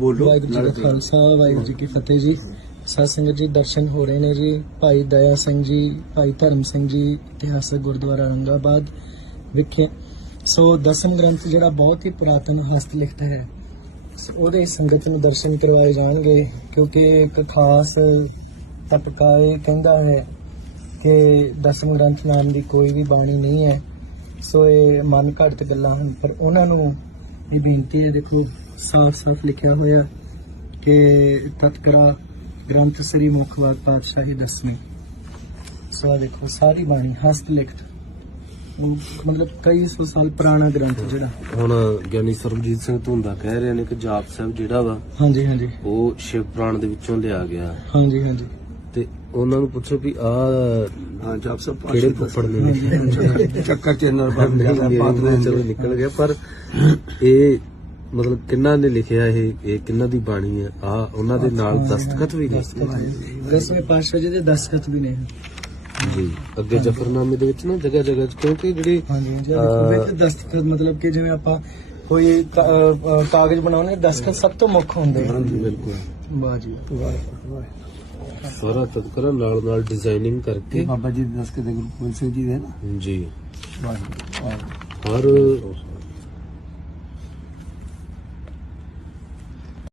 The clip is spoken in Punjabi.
ਬੋਲੋ ਵਾਹਿਗੁਰੂ ਜੀ ਕਾ ਖਾਲਸਾ ਵਾਹਿਗੁਰੂ ਜੀ ਕੀ ਫਤਿਹ ਜੀ। ਸਾਧ ਸੰਗਤ ਜੀ ਦਰਸ਼ਨ ਹੋ ਰਹੇ ਨੇ ਜੀ। ਭਾਈ ਦਇਆ ਸਿੰਘ ਜੀ ਭਾਈ ਧਰਮ ਸਿੰਘ ਜੀ ਇਤਿਹਾਸਕ ਗੁਰਦੁਆਰਾ ਰੰਗਾਬਾਦ ਵਿਖੇ। ਸੋ ਦਸਮ ਗ੍ਰੰਥ ਜਿਹੜਾ ਬਹੁਤ ਹੀ ਪੁਰਾਤਨ ਹਸਤ ਲਿਖਤ ਹੈ ਉਹਦੇ ਸੰਗਤ ਨੂੰ ਦਰਸ਼ਨ ਕਰਵਾਏ ਜਾਣਗੇ ਕਿਉਂਕਿ ਇੱਕ ਖਾਸ ਤਪਕਾ ਇਹ ਕਹਿੰਦਾ ਹੈ ਕਿ ਦਸਮ ਗ੍ਰੰਥ ਨਾਮ ਦੀ ਕੋਈ ਵੀ ਬਾਣੀ ਨਹੀਂ ਹੈ। ਸੋ ਇਹ ਮਨ ਘੜਤ ਗੱਲਾਂ ਹਨ ਪਰ ਉਹਨਾਂ ਨੂੰ ਇਹ ਬੇਨਤੀ ਹੈ ਦੇਖੋ ਸਾਫ਼-ਸਾਫ਼ ਲਿਖਿਆ ਹੋਇਆ ਕਿ ਤਤਕਰਾ ਗ੍ਰੰਥ ਸ੍ਰੀ ਮੁਖਵਾਕ ਪਾਤਸ਼ਾਹੀ ਦਸਵੀਂ। ਸੋ ਦੇਖੋ ਸਾਰੀ ਬਾਣੀ ਹਸਤ ਲਿਖਤ। ਉਹ ਮਤਲਬ ਕਈ ਸੌ ਸਾਲ ਪੁਰਾਣਾ ਗ੍ਰੰਥ ਜਿਹੜਾ। ਹੁਣ ਗਿਆਨੀ ਸਰਬਜੀਤ ਸਿੰਘ ਧੁੰਦਾ ਕਹਿ ਰਹੇ ਨੇ ਕਿ ਜਾਪ ਸਾਹਿਬ ਜਿਹੜਾ ਵਾ ਹਾਂਜੀ ਹਾਂਜੀ। ਉਹ ਸ਼ਿਵ ਪੁਰਾਣ ਦੇ ਵਿੱਚੋਂ ਲਿਆ ਗਿਆ। ਹਾਂਜੀ ਹਾਂਜੀ। ਤੇ ਉਹਨਾਂ ਨੂੰ ਪੁੱਛੋ ਵੀ ਆ ਹਾਂ ਜਪ ਸਭ ਕਿਹੜੇ ਫੁੱਫੜ ਨੇ ਚੱਕਰ ਚੈਨਲ ਬੰਦ ਨਹੀਂ, ਗਿਆ ਮੇਰੇ ਬਾਤ ਮੂੰਹੋਂ ਚਲੋ ਨਿਕਲ ਗਿਆ ਪਰ ਇਹ ਮਤਲਬ ਕਿੰਨਾ ਨੇ ਲਿਖਿਆ ਇਹ ਇਹ ਕਿੰਨਾ ਦੀ ਬਾਣੀ ਹੈ? ਆ ਉਹਨਾਂ ਦੇ ਨਾਲ ਦਸਤਖਤ ਵੀ ਨੇ। ਦਸਵੇਂ ਪਾਤਸ਼ਾਹ ਜੀ ਦੇ ਦਸਤਖਤ ਵੀ ਨੇ। ਜੀ ਅੱਗੇ ਜਫਰਨਾਮੇ ਦੇ ਵਿੱਚ ਨਾ ਜਗ੍ਹਾ ਜਗ੍ਹਾ ਕਿਉਂਕਿ ਜਿਹੜੀ ਹਾਂਜੀ ਹਾਂਜੀ ਦਸਤਖਤ ਮਤਲਬ ਕਿ ਜਿਵੇਂ ਆਪਾਂ ਕੋਈ ਕਾਗਜ਼ ਬਣਾਉਣੇ ਦਸਤਖਤ ਸਭ ਤੋਂ ਮੁੱਖ ਹੁੰਦੇ ਆ ਬਿਲਕੁਲ। ਵਾਹ ਜੀ ਵਾਹ। ਸਾਰਾ ਤਦਕਰਾ ਨਾਲ ਨਾਲ ਡਿਜ਼ਾਈਨਿੰਗ ਕਰਕੇ। ਬਾਬਾ ਜੀ ਦੇ ਦਸ ਕੇ ਦੇ ਗੁਰੂ ਗੋਬਿੰਦ ਸਿੰਘ ਜੀ ਦੇ ਨਾ। ਜੀ। ਵਾਹਿਗੁਰੂ। ਹਰ